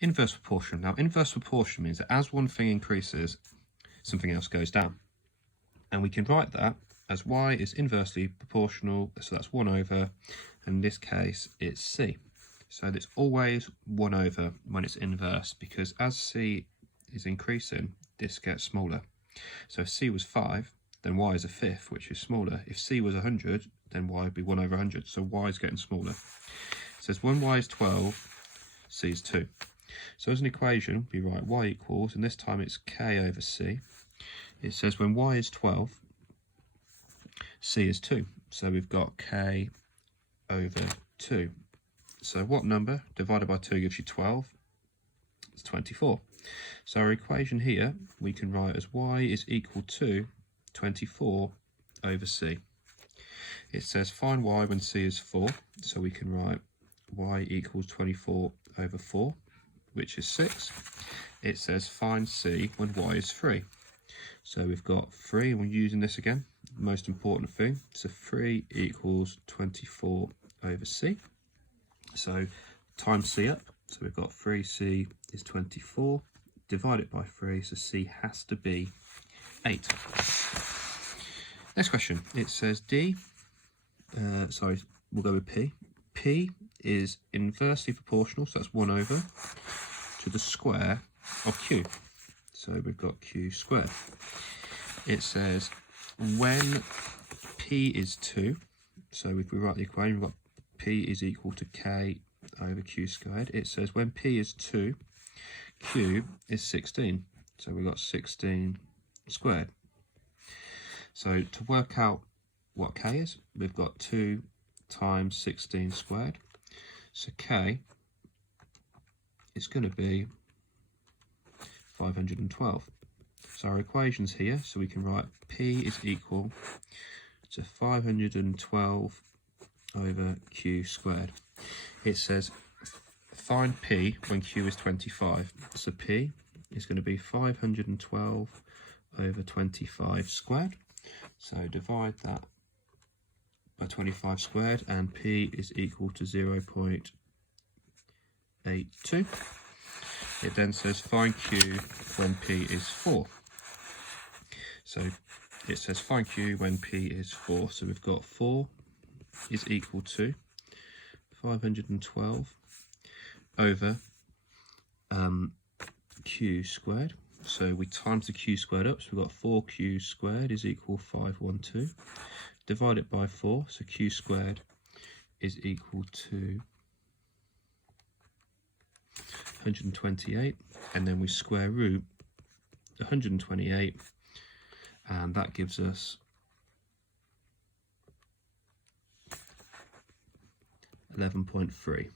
Inverse proportion. Now, inverse proportion means that as one thing increases, something else goes down. And we can write that as y is inversely proportional, so that's 1 over, and in this case it's c. So it's always 1 over when it's inverse, because as c is increasing, this gets smaller. So if c was 5, then y is a fifth, which is smaller. If c was 100, then y would be 1 over 100, so y is getting smaller. It says when y is 12, c is 2. So as an equation, we write y equals, and this time it's k over c. It says when y is 12, c is 2. So we've got k over 2. So what number divided by 2 gives you 12? It's 24. So our equation here, we can write as y is equal to 24 over c. It says find y when c is 4. So we can write y equals 24 over 4, which is 6. It says find c when y is 3. So we've got 3, and we're using this again, the most important thing. So 3 equals 24 over c. So times c up, so we've got 3c is 24, divide it by 3, so c has to be 8. Next question, it says we'll go with p. P is inversely proportional, so that's 1 over, to the square of q. So we've got q squared. It says when p is 2, so if we write the equation, we've got p is equal to k over q squared. It says when p is 2, q is 16. So we've got 16 squared. So to work out what k is, we've got 2 times 16 squared. So k is going to be 512. So our equation's here, so we can write p is equal to 512 over q squared. It says find p when q is 25. So p is going to be 512 over 25 squared. So divide that by 25 squared, and p is equal to 0.82. It then says find q when p is 4. So it says find q when p is 4. So we've got 4 is equal to 512 over q squared. So we times the q squared up, so we've got 4q squared is equal 512. Divide it by 4, so q squared is equal to 128, and then we square root 128, and that gives us 11.3.